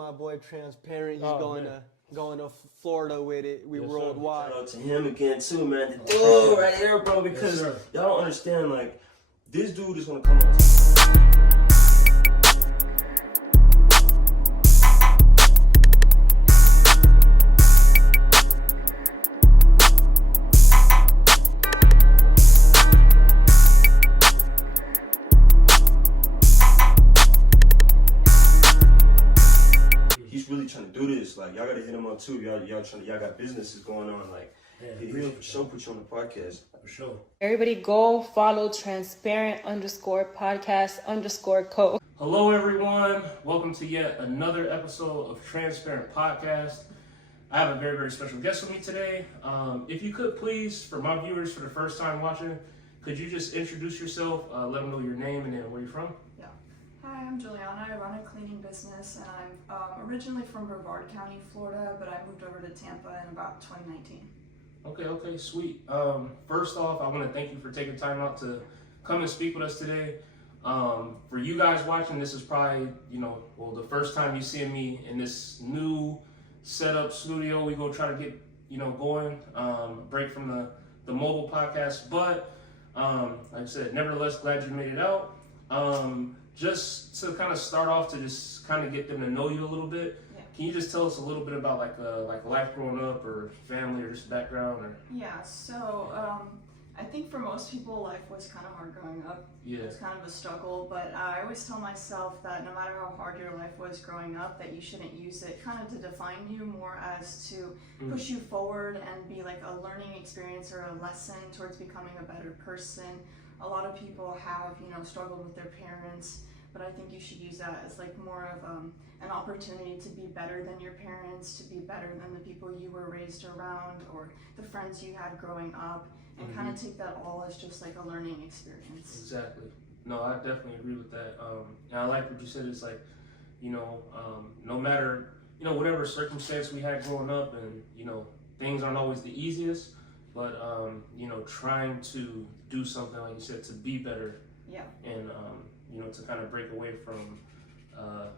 my boy Transparent. He's going to Florida with it. We worldwide. Shout out to him again too, man. Oh, right here, bro, because y'all don't understand. Like, this dude is gonna come on. Really trying to do this, like y'all gotta hit him up too. Y'all got businesses going on, like he'll for sure put you on the podcast for sure. Everybody go follow transparent_podcast_co. Hello everyone, welcome to yet another episode of Transparent Podcast. I have a very, very special guest with me today. If you could please, for my viewers for the first time watching, could you just introduce yourself, let them know your name and then where you're from? Hi, I'm Juliana. I run a cleaning business, and I'm originally from Brevard County, Florida, but I moved over to Tampa in about 2019. Okay, sweet. First off, I want to thank you for taking time out to come and speak with us today. For you guys watching, this is probably, the first time you see me in this new setup studio. We go try to get, going, break from the mobile podcast, but like I said, nevertheless, glad you made it out. Just to kind of start off, to just kind of get them to know you a little bit, Can you just tell us a little bit about like life growing up or family or just background? Or? Yeah, so I think for most people, life was kind of hard growing up. Yeah. It was kind of a struggle, but I always tell myself that no matter how hard your life was growing up, that you shouldn't use it kind of to define you, more as to push you forward and be like a learning experience or a lesson towards becoming a better person. A lot of people have, struggled with their parents, but I think you should use that as like more of an opportunity to be better than your parents, to be better than the people you were raised around or the friends you had growing up, and kind of take that all as just like a learning experience. Exactly. No, I definitely agree with that. And I like what you said. It's like, no matter, whatever circumstance we had growing up, and, things aren't always the easiest, but, trying to do something, like you said, to be better. Yeah. And, to kind of break away from, I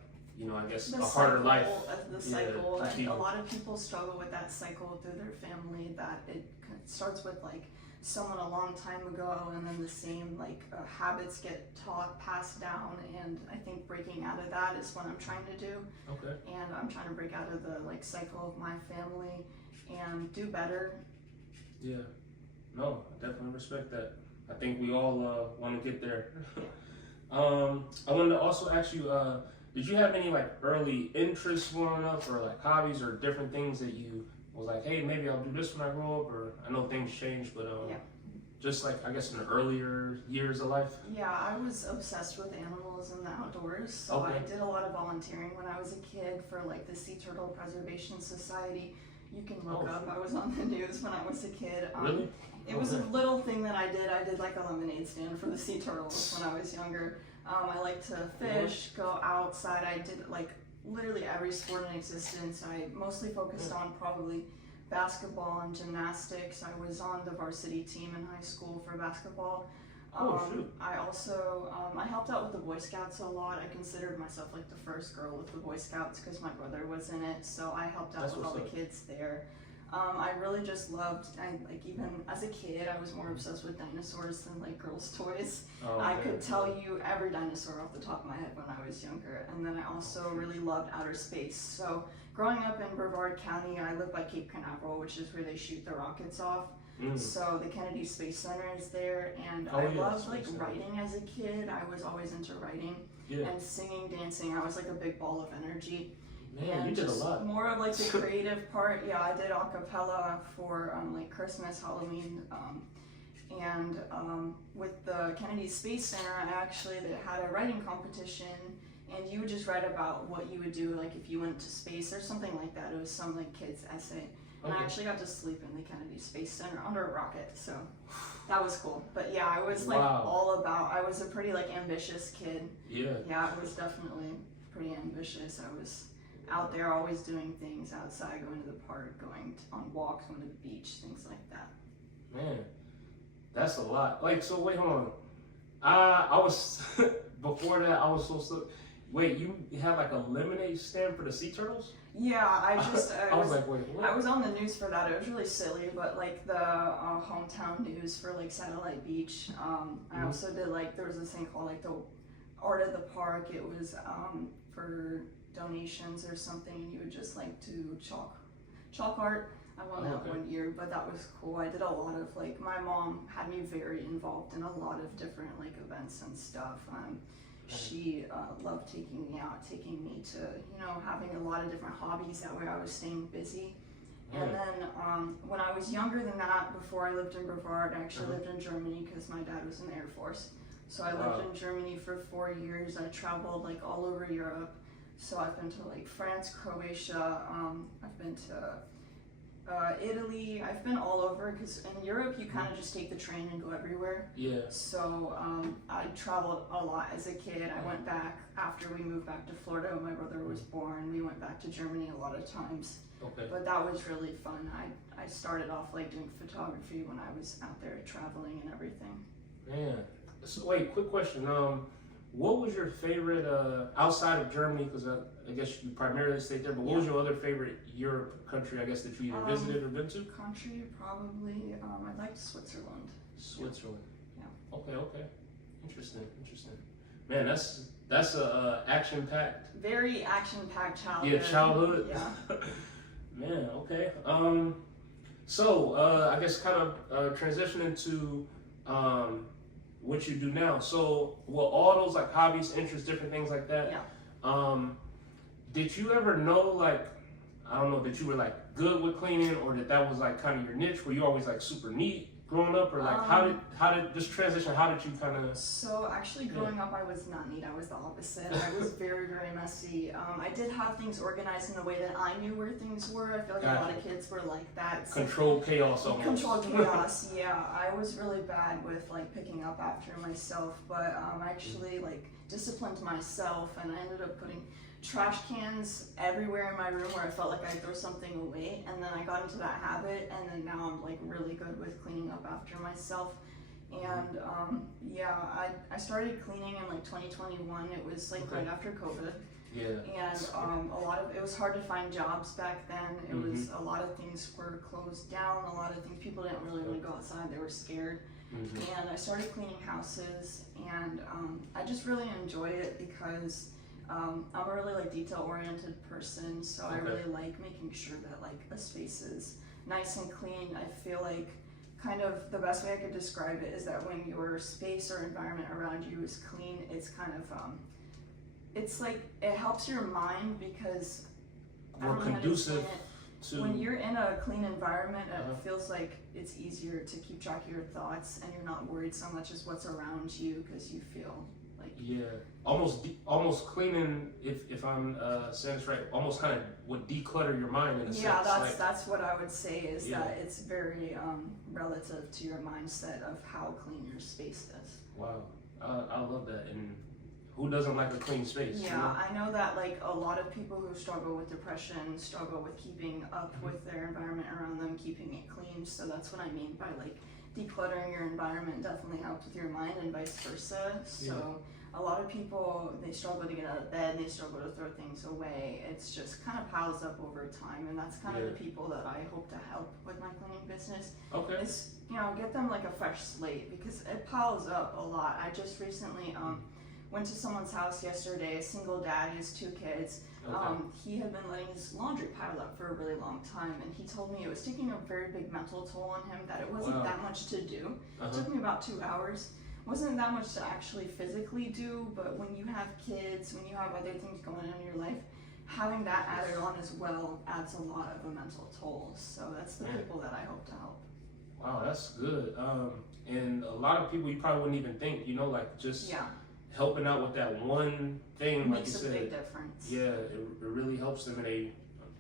guess the a harder life. The cycle, and a lot of people struggle with that cycle through their family, that it starts with like someone a long time ago, and then the same habits get passed down, and I think breaking out of that is what I'm trying to do. Okay. And I'm trying to break out of the cycle of my family and do better. Yeah. No, I definitely respect that. I think we all want to get there. I wanted to also ask you, did you have any early interests growing up, or hobbies or different things that you was like, hey, maybe I'll do this when I grow up? Or I know things change, but just I guess in the earlier years of life? Yeah, I was obsessed with animals and the outdoors, so I did a lot of volunteering when I was a kid for the Sea Turtle Preservation Society. You can look up, I was on the news when I was a kid. Really? It was a little thing that I did. I did a lemonade stand for the sea turtles when I was younger. I like to fish, go outside. I did literally every sport in existence. I mostly focused on probably basketball and gymnastics. I was on the varsity team in high school for basketball. I also I helped out with the Boy Scouts a lot. I considered myself the first girl with the Boy Scouts because my brother was in it, so I helped out with all the kids there. I really just loved, even as a kid, I was more obsessed with dinosaurs than girls' toys. I could tell you every dinosaur off the top of my head when I was younger. And then I also really loved outer space. So growing up in Brevard County, I live by Cape Canaveral, which is where they shoot the rockets off. So the Kennedy Space Center is there, and I loved writing as a kid. I was always into writing and singing, dancing. I was a big ball of energy. Man, and you did a lot. More of the creative part. Yeah, I did a cappella for Christmas, Halloween, and with the Kennedy Space Center, they had a writing competition, and you would just write about what you would do if you went to space or something like that. It was some kid's essay, and I actually got to sleep in the Kennedy Space Center under a rocket, so that was cool. But yeah, I was all about. I was a pretty ambitious kid. Yeah. Yeah, I was definitely pretty ambitious. I was out there always doing things outside, going to the park, going on walks, going to the beach, things like that. Man, that's a lot. So wait, hold on. I was before that I was so Wait, you had like a lemonade stand for the sea turtles? Yeah, I was like, wait, what? I was on the news for that. It was really silly, but like the hometown news for like Satellite Beach. I also did like there was this thing called like the Art of the Park. It was for donations or something, and you would just like do chalk art. I won that one year, but that was cool. I did a lot of like my mom had me very involved in a lot of different like events and stuff. She loved taking me out, taking me to, having a lot of different hobbies. That way I was staying busy. And then when I was younger than that, before I lived in Brevard, I actually lived in Germany because my dad was in the Air Force. So I lived in Germany for 4 years. I traveled like all over Europe. So I've been to like France, Croatia, I've been to Italy. I've been all over because in Europe you kind of just take the train and go everywhere. Yeah. So I traveled a lot as a kid. I went back after we moved back to Florida when my brother was born. We went back to Germany a lot of times. Okay. But that was really fun. I started off like doing photography when I was out there traveling and everything. Man. So wait, quick question. What was your favorite outside of Germany? Because I guess you primarily stayed there. But what was your other favorite Europe country? I guess that you either visited or been to. Country probably. I liked Switzerland. Switzerland. Yeah. Okay. Interesting. Man, that's a action packed. Very action packed childhood. Yeah, childhood. Yeah. Man. Okay. So I guess kind of transitioning to what you do now. So, well, all those like hobbies, interests, different things like that. Yeah. Did you ever know, like, I don't know, that you were like good with cleaning, or that was like kind of your niche? Were you always like super neat growing up, or like how did this transition? How did you kind of? So actually, growing up, I was not neat. I was the opposite. I was very, very messy. I did have things organized in the way that I knew where things were. I feel like a lot of kids were like that. It's controlled chaos almost. Controlled chaos. Yeah, I was really bad with like picking up after myself, but I actually like disciplined myself, and I ended up putting trash cans everywhere in my room where I felt like I'd throw something away, and then I got into that habit, and then now I'm like really good with cleaning up after myself. And I started cleaning in like 2021. It was like right after COVID. Yeah. And a lot of it was hard to find jobs back then. It was a lot of things were closed down. A lot of things people didn't really want to go outside. They were scared. And I started cleaning houses, and I just really enjoyed it because I'm a really like detail-oriented person, so I really like making sure that like a space is nice and clean. I feel like kind of the best way I could describe it is that when your space or environment around you is clean, it's kind of it's like it helps your mind because more conducive to when you're in a clean environment. It feels like it's easier to keep track of your thoughts, and you're not worried so much as what's around you because you feel almost cleaning, if I'm saying this right, almost kind of would declutter your mind in a sense. Yeah, that's what I would say is that it's very relative to your mindset of how clean your space is. Wow, I love that. And who doesn't like a clean space? Yeah, you know? I know that like a lot of people who struggle with depression struggle with keeping up with their environment around them, keeping it clean. So that's what I mean by like decluttering your environment definitely helps with your mind and vice versa. So a lot of people, they struggle to get out of bed, they struggle to throw things away. It's just kind of piles up over time, and that's kind of the people that I hope to help with my cleaning business. Is, get them like a fresh slate because it piles up a lot. I just recently went to someone's house yesterday, a single dad, he has 2 kids. He had been letting his laundry pile up for a really long time, and he told me it was taking a very big mental toll on him, that it wasn't that much to do. It took me about 2 hours. Wasn't that much to actually physically do, but when you have kids, when you have other things going on in your life, having that added on as well adds a lot of a mental toll. So that's the people that I hope to help. Wow, that's good. And a lot of people you probably wouldn't even think, like just helping out with that one thing, like you said. Makes a big difference. Yeah, it really helps them, and I'm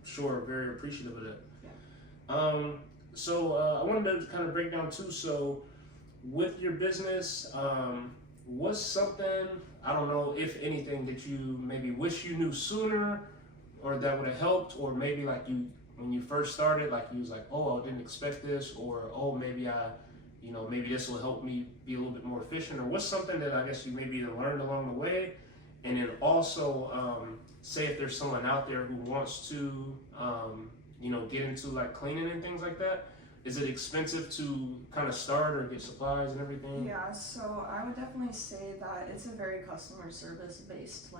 sure very appreciative of that. Yeah. So I wanted to kind of break down too. So with your business, what's something, I don't know, if anything, that you maybe wish you knew sooner, or that would have helped, or maybe like when you first started, like you was like, oh, I didn't expect this, or oh, maybe maybe this will help me be a little bit more efficient, or what's something that I guess you maybe either learned along the way, And then also, say if there's someone out there who wants to, get into like cleaning and things like that, is it expensive to kind of start or get supplies and everything? Yeah, so I would definitely say that it's a very customer service based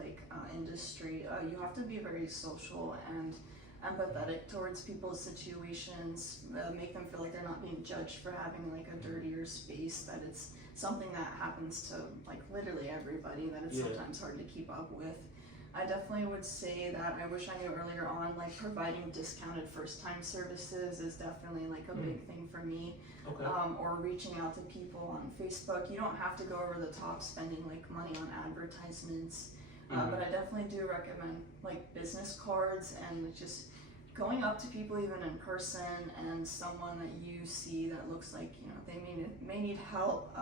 industry. You have to be very social and empathetic towards people's situations, make them feel like they're not being judged for having like a dirtier space, that it's something that happens to like literally everybody, that it's sometimes hard to keep up with. I definitely would say that I wish I knew earlier on, like providing discounted first time services is definitely like a big thing for me. Okay. Or reaching out to people on Facebook. You don't have to go over the top spending like money on advertisements. But I definitely do recommend like business cards and just going up to people even in person, and someone that you see that looks like, they may need help,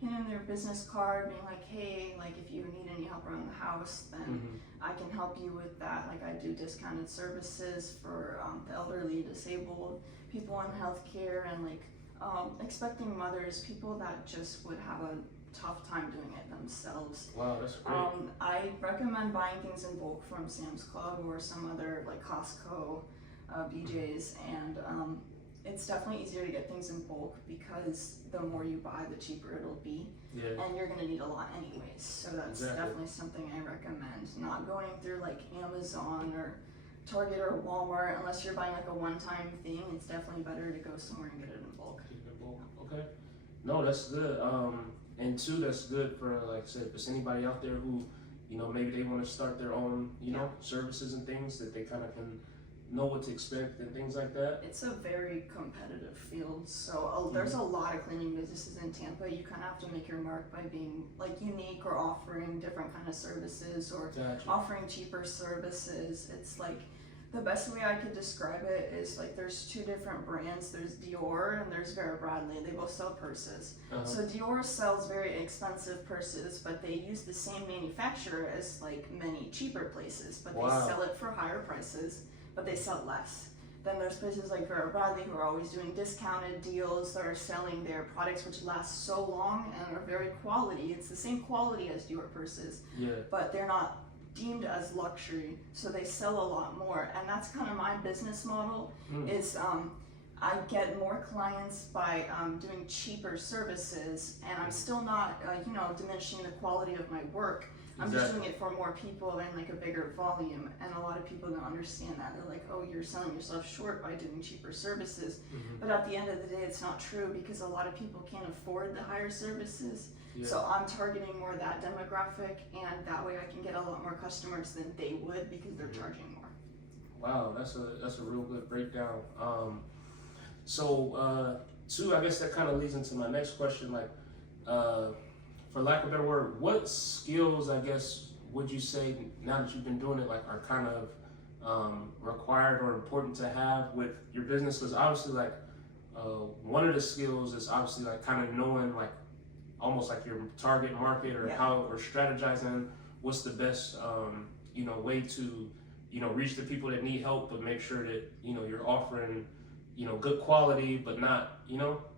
in their business card, being like, hey, like if you need any help around the house, then I can help you with that. Like I do discounted services for the elderly, disabled, people in healthcare, and like expecting mothers, people that just would have a tough time doing it themselves. Wow, that's great. I recommend buying things in bulk from Sam's Club or some other like Costco, BJ's, and it's definitely easier to get things in bulk because the more you buy, the cheaper it'll be. Yeah. And you're gonna need a lot anyways. So that's definitely something I recommend. Not going through like Amazon or Target or Walmart unless you're buying like a one-time thing. It's definitely better to go somewhere and get it in bulk. Okay. No, that's good. And two, that's good for, like I said, if there's anybody out there who, maybe they want to start their own, services and things, that they kind of can know what to expect and things like that. It's a very competitive field, so there's a lot of cleaning businesses in Tampa. You kind of have to make your mark by being like unique or offering different kind of services or offering cheaper services. It's like, the best way I could describe it is like there's two different brands. There's Dior and there's Vera Bradley. They both sell purses. So Dior sells very expensive purses, but they use the same manufacturer as like many cheaper places, but they sell it for higher prices, but they sell less. Then there's places like Vera Bradley who are always doing discounted deals that are selling their products which last so long and are very quality. It's the same quality as Dior purses, but they're not deemed as luxury, so they sell a lot more. And that's kind of my business model. Is I get more clients by doing cheaper services, and I'm still not diminishing the quality of my work. I'm just doing it for more people and like a bigger volume, and a lot of people don't understand that. They're like, oh, you're selling yourself short by doing cheaper services. But at the end of the day, it's not true, because a lot of people can't afford the higher services. So I'm targeting more that demographic, and that way I can get a lot more customers than they would, because they're charging more. Wow, that's a real good breakdown. Two, I guess that kind of leads into my next question. Like, for lack of a better word, what skills, I guess, would you say, now that you've been doing it, like, are kind of required or important to have with your business? Because obviously, like, one of the skills is obviously like kind of knowing like almost like your target market, or how, or strategizing what's the best way to reach the people that need help, but make sure that you're offering good quality, but not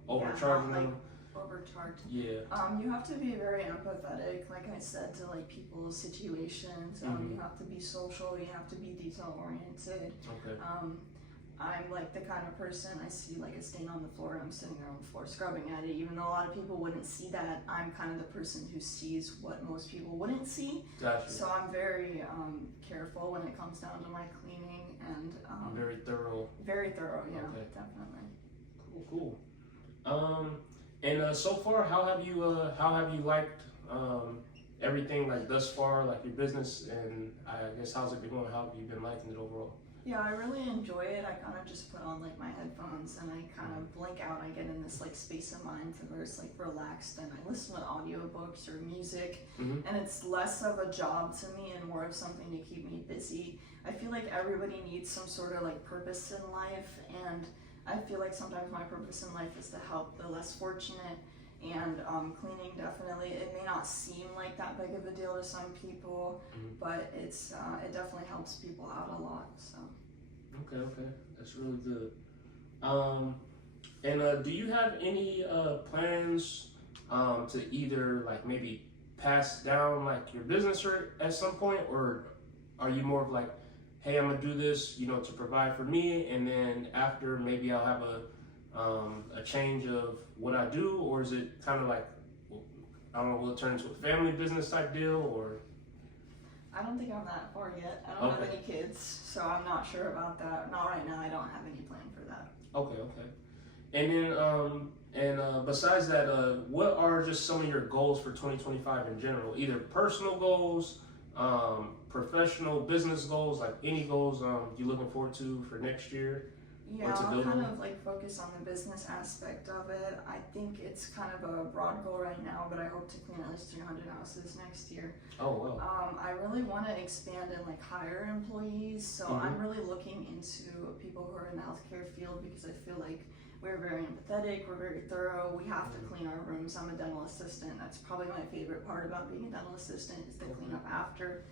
overcharging them. Overcharged. Yeah. You have to be very empathetic, like I said, to like people's situations. You have to be social. You have to be detail oriented. Okay. I'm like the kind of person, I see like a stain on the floor and I'm sitting there on the floor scrubbing at it, even though a lot of people wouldn't see that. I'm kind of the person who sees what most people wouldn't see. Gotcha. So I'm very careful when it comes down to my cleaning, and very thorough. Very thorough, yeah, Okay. definitely. Cool. And so far, how have you liked everything like thus far, like your business, and I guess how's it been going? How have you been liking it overall? Yeah, I really enjoy it. I kind of just put on like my headphones and I kind of blink out. I get in this like space of mind where it's like relaxed, and I listen to audiobooks or music, and it's less of a job to me and more of something to keep me busy. I feel like everybody needs some sort of like purpose in life, and I feel like sometimes my purpose in life is to help the less fortunate, and cleaning definitely, it may not seem like that big of a deal to some people, but it's it definitely helps people out a lot. So okay, that's really good. And do you have any plans to either like maybe pass down like your business or at some point, or are you more of like, hey, I'm gonna do this, you know, to provide for me, and then after maybe I'll have a change of what I do, or is it kind of like, I don't know, will it turn into a family business type deal, or? I don't think I'm that far yet. I don't have any kids, so I'm not sure about that. Not right now. I don't have any plan for that. Okay. And then, besides that, what are just some of your goals for 2025 in general? Either personal goals, professional, business goals, like any goals you looking forward to for next year? Yeah, I'll kind of like focus on the business aspect of it. I think it's kind of a broad goal right now, but I hope to clean at least 300 houses next year. Oh, wow. I really want to expand and like hire employees, so I'm really looking into people who are in the healthcare field because I feel like we're very empathetic, we're very thorough, we have to clean our rooms. I'm a dental assistant. That's probably my favorite part about being a dental assistant is the cleanup after.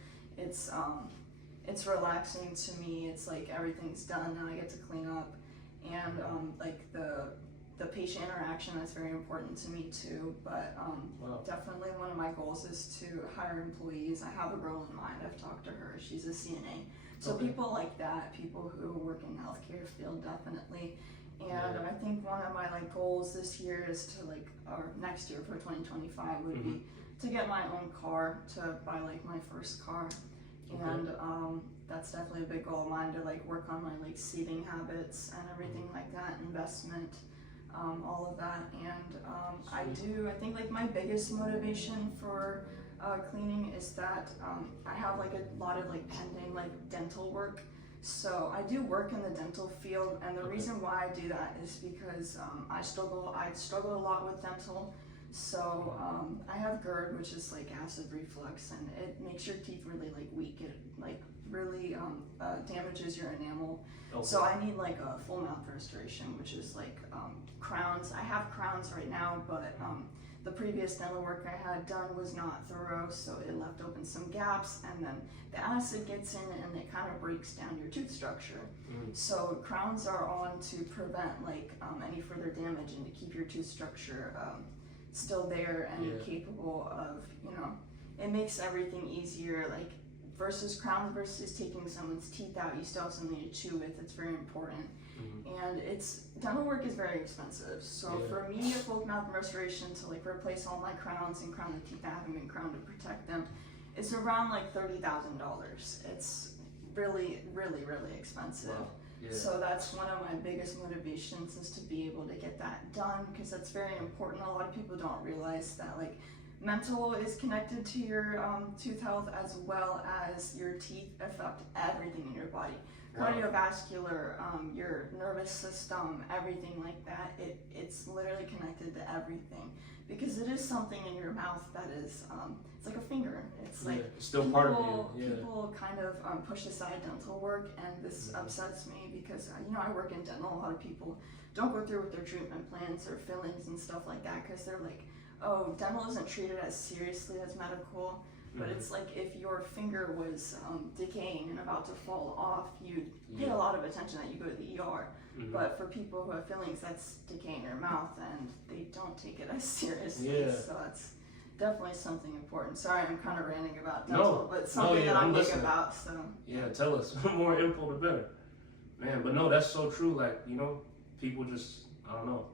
It's relaxing to me. It's like everything's done and I get to clean up, and like the patient interaction, that's very important to me too. But definitely one of my goals is to hire employees. I have a girl in mind. I've talked to her. She's a CNA. So people like that, people who work in the healthcare field, definitely. And I think one of my like goals this year is to like, or next year for 2025 would be to get my own car, to buy like my first car. And that's definitely a big goal of mine, to like work on my like saving habits and everything like that, investment, all of that. And I think like my biggest motivation for cleaning is that I have like a lot of like pending like dental work. So I do work in the dental field, and the reason why I do that is because I struggle a lot with dental. So I have GERD, which is like acid reflux, and it makes your teeth really like weak. It like really damages your enamel. So I need like a full mouth restoration, which is like crowns. I have crowns right now, but the previous dental work I had done was not thorough, so it left open some gaps, and then the acid gets in and it kind of breaks down your tooth structure. So crowns are on to prevent like any further damage and to keep your tooth structure still there and capable of, you know, it makes everything easier, like versus crowns versus taking someone's teeth out, you still have something to chew with. It's very important. And dental work is very expensive. So for me, a full mouth restoration to like replace all my crowns and crown the teeth that haven't been crowned to protect them, it's around like $30,000. It's really, really, really expensive. Wow. So that's one of my biggest motivations, is to be able to get that done, because that's very important. A lot of people don't realize that like mental is connected to your tooth health, as well as your teeth affect everything in your body. Cardiovascular, your nervous system, everything like that. It's literally connected to everything, because it is something in your mouth that is, it's like a finger. It's like it's still part of you. People kind of push aside dental work, and this upsets me because, you know, I work in dental. A lot of people don't go through with their treatment plans or fillings and stuff like that, because they're like, oh, dental isn't treated as seriously as medical. But it's like if your finger was decaying and about to fall off, you'd pay a lot of attention that you go to the ER. But for people who have fillings, that's decay in their mouth, and they don't take it as seriously. So it's definitely something important. Sorry, I'm kind of ranting about dental, but something that I'm big about. So tell us. More info, the better. Man, but no, that's so true. Like, you know, people just, I don't know.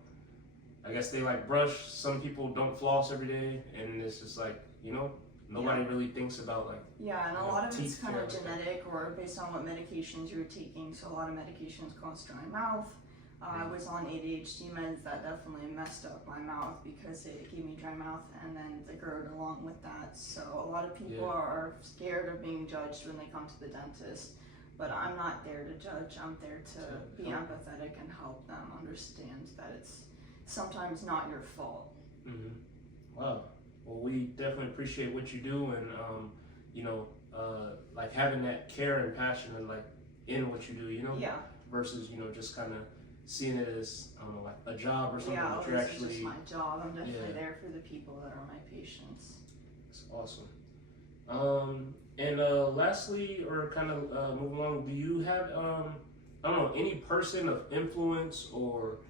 I guess they like brush. Some people don't floss every day, and it's just like, you know, nobody really thinks about like. Yeah, and a lot of it's kind of genetic or based on what medications you're taking. So a lot of medications cause dry mouth. I was on ADHD meds that definitely messed up my mouth because it gave me dry mouth, and then the GERD along with that. So a lot of people are scared of being judged when they come to the dentist. But I'm not there to judge. I'm there to be empathetic and help them understand that it's sometimes not your fault. Wow. Well, we definitely appreciate what you do, and you know, like having that care and passion and like in what you do, you know, versus, you know, just kind of seeing it as, I don't know, like a job or something. Yeah, that you're this actually is just my job. I'm definitely there for the people that are my patients. It's awesome. And lastly, or kind of moving along, do you have I don't know, any person of influence or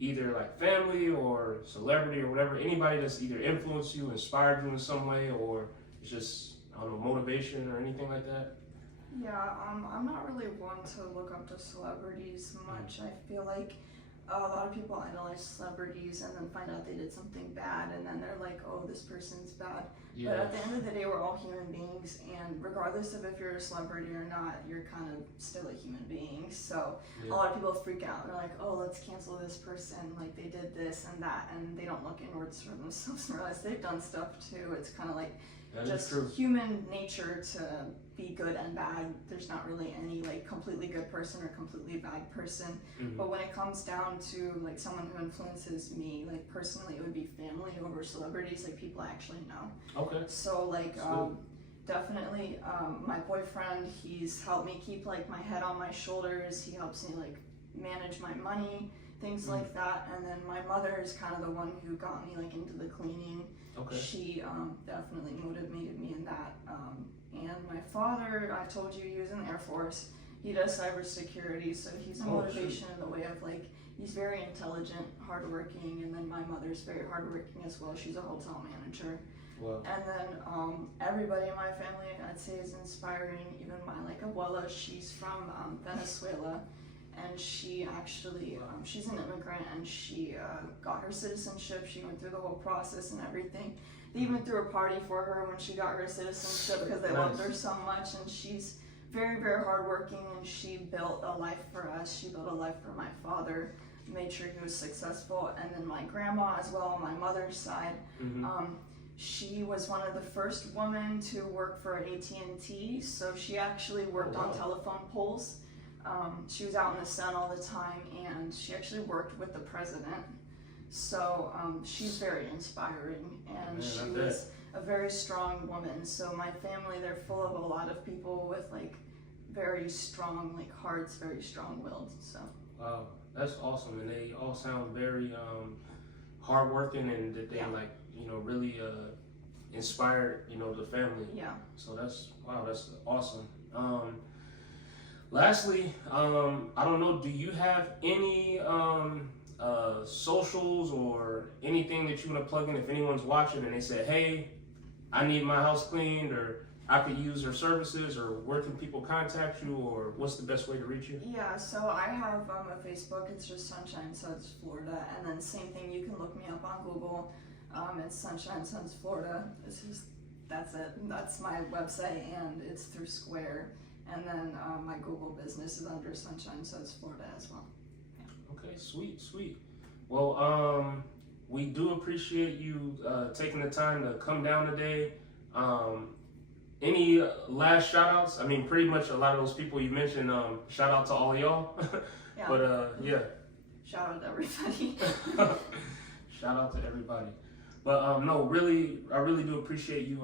either like family or celebrity or whatever, anybody that's either influenced you, inspired you in some way, or it's just, I don't know, motivation or anything like that? Yeah, I'm not really one to look up to celebrities much. I feel like a lot of people idolize celebrities and then find out they did something bad, and then they're like, oh, this person's bad. Yeah. But at the end of the day, we're all human beings, and regardless of if you're a celebrity or not, you're kind of still a human being. So a lot of people freak out and they're like, oh, let's cancel this person, like they did this and that, and they don't look inwards for themselves and realize they've done stuff too. It's kind of like just human nature to be good and bad. There's not really any like completely good person or completely bad person. But when it comes down to like someone who influences me, like personally, it would be family over celebrities, like people I actually know. Okay. So like definitely my boyfriend, he's helped me keep like my head on my shoulders. He helps me like manage my money, things like that. And then my mother is kind of the one who got me like into the cleaning. Okay. She definitely motivated me in that. And my father, I told you, he was in the Air Force. He does cybersecurity, so he's a motivation in the way of like, he's very intelligent, hardworking, and then my mother's very hardworking as well. She's a hotel manager. Wow. And then everybody in my family, I'd say, is inspiring. Even my like abuela, she's from Venezuela, and she actually, she's an immigrant, and she got her citizenship. She went through the whole process and everything. They even threw a party for her when she got her citizenship because they loved her so much. And she's very, very hardworking, and she built a life for us. She built a life for my father, made sure he was successful. And then my grandma as well, on my mother's side, she was one of the first women to work for AT&T. So she actually worked on telephone poles. She was out in the sun all the time, and she actually worked with the president. So she's very inspiring, and she was a very strong woman. So my family, they're full of a lot of people with like very strong like hearts, very strong-willed. So wow, that's awesome, and they all sound very hardworking, and that they like, you know, really inspired, you know, the family. Yeah. So that's, wow, that's awesome. Lastly, I don't know, do you have any socials or anything that you want to plug in if anyone's watching and they say, hey, I need my house cleaned, or I could use your services, or where can people contact you, or what's the best way to reach you? Yeah, so I have a Facebook. It's just Sunshine Suds Florida, and then same thing, you can look me up on Google. It's Sunshine Suds Florida. It's just, that's it. That's my website, and it's through Square. And then my Google business is under Sunshine Suds Florida as well. Yeah. Okay, sweet, sweet. Well, we do appreciate you taking the time to come down today. Any last shout outs? I mean, pretty much a lot of those people you mentioned, shout out to all of y'all. Yeah. But yeah. Shout out to everybody. Shout out to everybody. But no, really, I really do appreciate you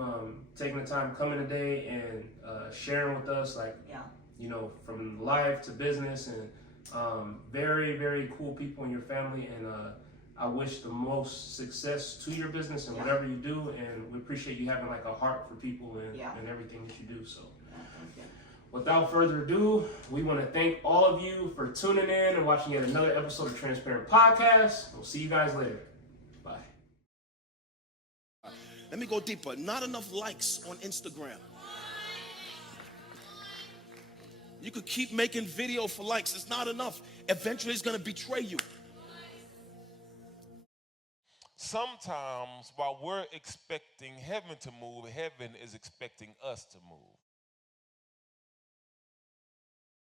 taking the time coming today and sharing with us, like, you know, from life to business, and very, very cool people in your family. And I wish the most success to your business and whatever you do. And we appreciate you having like a heart for people and everything that you do. So without further ado, we want to thank all of you for tuning in and watching yet another episode of Transparent Podcast. We'll see you guys later. Bye. Let me go deeper. Not enough likes on Instagram. You could keep making video for likes. It's not enough. Eventually, it's going to betray you. Sometimes while we're expecting heaven to move, heaven is expecting us to move.